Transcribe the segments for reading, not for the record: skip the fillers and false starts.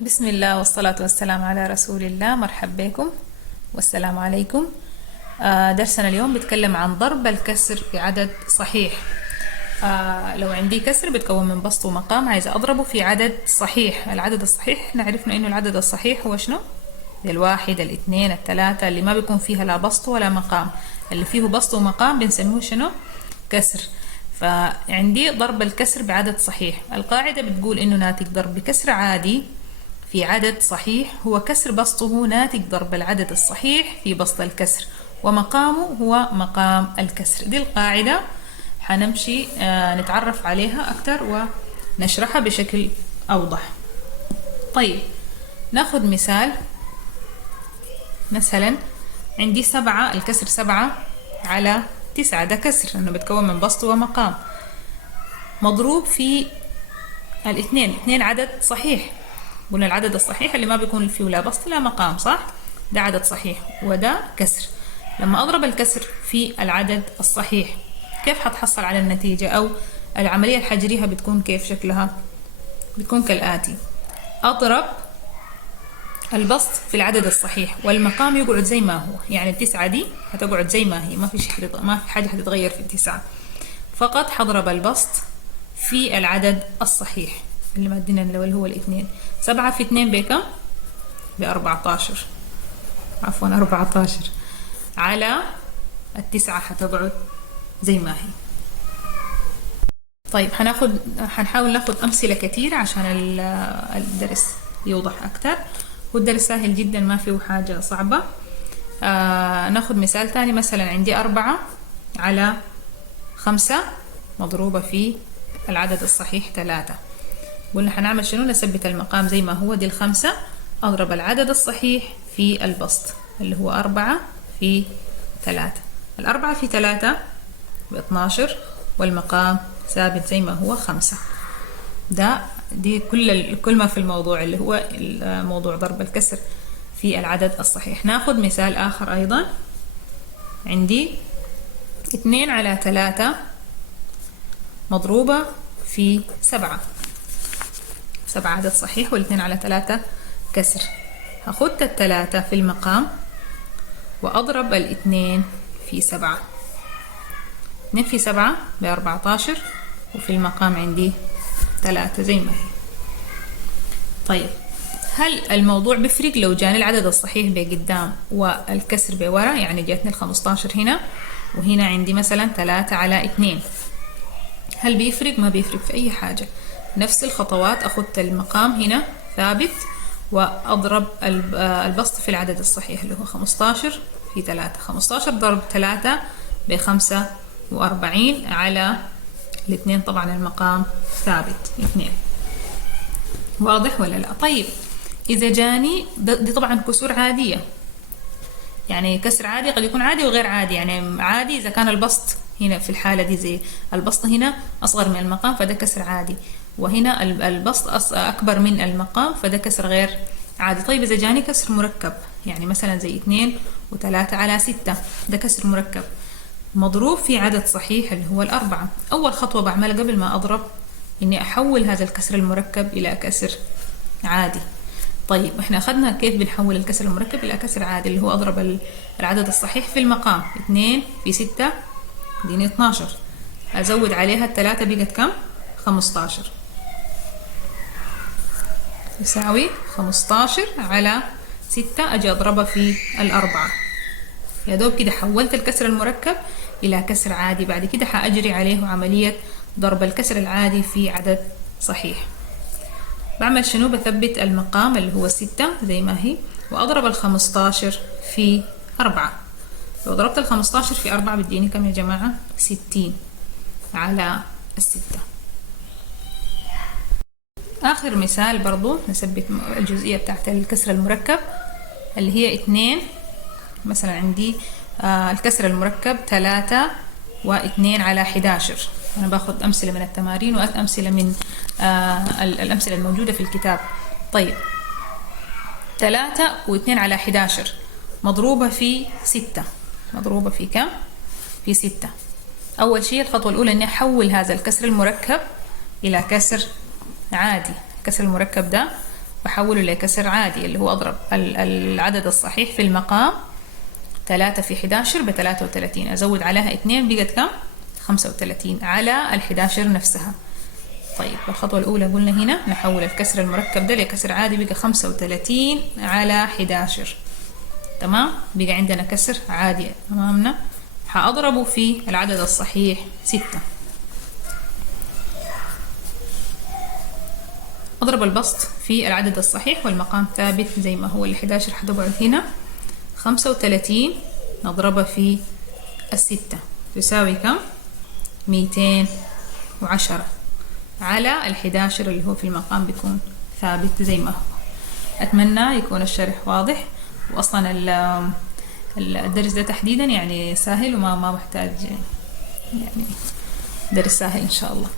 بسم الله والصلاة والسلام على رسول الله. مرحبا بكم والسلام عليكم. درسنا اليوم بيتكلم عن ضرب الكسر في عدد صحيح. لو عندي كسر بيتكون من بسط ومقام، عايزة أضربه في عدد صحيح. العدد الصحيح احنا عرفنا إنه العدد الصحيح هو شنو؟ الواحد، الاثنين، الثلاثة، اللي ما بيكون فيها لا بسط ولا مقام. اللي فيه بسط ومقام بنسميه شنو؟ كسر. فعندي ضرب الكسر بعدد صحيح. القاعدة بتقول إنه ناتج ضرب كسر عادي في عدد صحيح هو كسر بسطه ناتج ضرب العدد الصحيح في بسط الكسر، ومقامه هو مقام الكسر. دي القاعدة حنمشي نتعرف عليها أكتر ونشرحها بشكل أوضح. طيب ناخد مثال. مثلا عندي 7، الكسر 7 على 9، ده كسر لأنه بتكون من بسط ومقام، مضروب في الاثنين. 2 عدد صحيح، قلنا العدد الصحيح اللي ما بيكون فيه لا بسط لا مقام، صح؟ ده عدد صحيح وده كسر. لما أضرب الكسر في العدد الصحيح كيف حتحصل على النتيجة؟ أو العملية الحجرية بتكون كيف شكلها؟ بتكون كالآتي: أضرب البسط في العدد الصحيح والمقام يقعد زي ما هو، يعني التسعة دي هتقعد زي ما هي، ما في حاجة حتتغير في التسعة، فقط حضرب البسط في العدد الصحيح اللي مدينا اللي هو الاثنين. 7 في 2 بكم؟ ب14، عفوا 14 على التسعة حتقعد زي ما هي. طيب حنحاول ناخد أمثلة كتير عشان الدرس يوضح أكتر، والدرس سهل جدا ما فيه حاجة صعبة. ناخد مثال تاني. مثلا عندي 4 على 5 مضروبة في العدد الصحيح 3. قلنا حنعمل شنو؟ نثبت المقام زي ما هو، دي 5، أضرب العدد الصحيح في البسط اللي هو 4 في 3. 4 في 3 ب12، والمقام ثابت زي ما هو 5. دي كل ما في الموضوع اللي هو موضوع ضرب الكسر في العدد الصحيح. ناخد مثال آخر أيضا. عندي 2 على 3 مضروبة في 7. 7 عدد صحيح، والاثنين على 3 كسر. هاخد 3 في المقام وأضرب الاثنين في 7. 2 في 7 ب14، وفي المقام عندي 3 زي ما هي. طيب هل الموضوع بيفرق لو جاني العدد الصحيح بقدام والكسر بورا؟ يعني جاتني 15 هنا، وهنا عندي مثلا 3 على 2. هل بيفرق؟ ما بيفرق في أي حاجة. نفس الخطوات، أخذ المقام هنا ثابت وأضرب البسط في العدد الصحيح اللي هو 15 في 3. 15 ضرب 3 ب45 على الاثنين، طبعا المقام ثابت 2. واضح ولا لا؟ طيب إذا جاني دي طبعا كسور عادية، يعني كسر عادي قد يكون عادي وغير عادي. يعني عادي إذا كان البسط هنا في الحالة دي زي البسط هنا أصغر من المقام فده كسر عادي، وهنا البسط أكبر من المقام فده كسر غير عادي. طيب إذا جاني كسر مركب، يعني مثلا زي 2 و3 على 6، ده كسر مركب مضروب في عدد صحيح اللي هو 4. أول خطوة بعملها قبل ما أضرب إني أحول هذا الكسر المركب إلى كسر عادي. طيب احنا أخذنا كيف بنحول الكسر المركب إلى كسر عادي، اللي هو أضرب العدد الصحيح في المقام. 2 في 6 ديني 12، أزود عليها 3 بقت كم؟ 15، يساوي 15 على 6. أجي أضربها في 4. يا دوب كده حولت الكسر المركب إلى كسر عادي. بعد كده حأجري عليه عملية ضرب الكسر العادي في عدد صحيح. بعمل شنو؟ بثبت المقام اللي هو 6 زي ما هي، وأضرب 15 في 4. لو ضربت 15 في 4 بديني كم يا جماعة؟ 60 على 6. آخر مثال برضو نثبت الجزئية بتاعت الكسر المركب اللي هي 2. مثلا عندي الكسر المركب 3 و2 على 11. أنا باخد أمثلة من التمارين وأمثلة من الأمثلة الموجودة في الكتاب. طيب 3 و2 على 11 مضروبة في 6. مضروبة في كم؟ في 6. أول شيء الخطوة الأولى إني أحول هذا الكسر المركب إلى كسر عادي. الكسر المركب ده بحوله لكسر عادي، اللي هو أضرب العدد الصحيح في المقام 3 في 11 ب33، أزود عليها 2 بقت كم؟ 35 على ال11 نفسها. طيب الخطوة الأولى قلنا هنا نحول الكسر المركب ده لكسر عادي، بقى 35 على 11. تمام، بقى عندنا كسر عادي أمامنا، هأضربه في العدد الصحيح 6. أضرب البسط في العدد الصحيح والمقام ثابت زي ما هو، ال11 هتقعد هنا، 35 نضربها في 6 تساوي كم؟ 210 على ال11 اللي هو في المقام بيكون ثابت زي ما هو. أتمنى يكون الشرح واضح، وأصلا الدرس ده تحديدا يعني سهل وما محتاج يعني درس سهل إن شاء الله.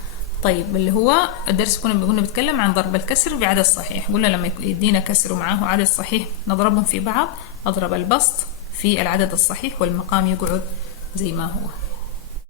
طيب اللي هو الدرس كنا بنتكلم عن ضرب الكسر بعدد صحيح. قلنا لما يدينا كسر ومعاه عدد صحيح نضربهم في بعض، أضرب البسط في العدد الصحيح والمقام يقعد زي ما هو.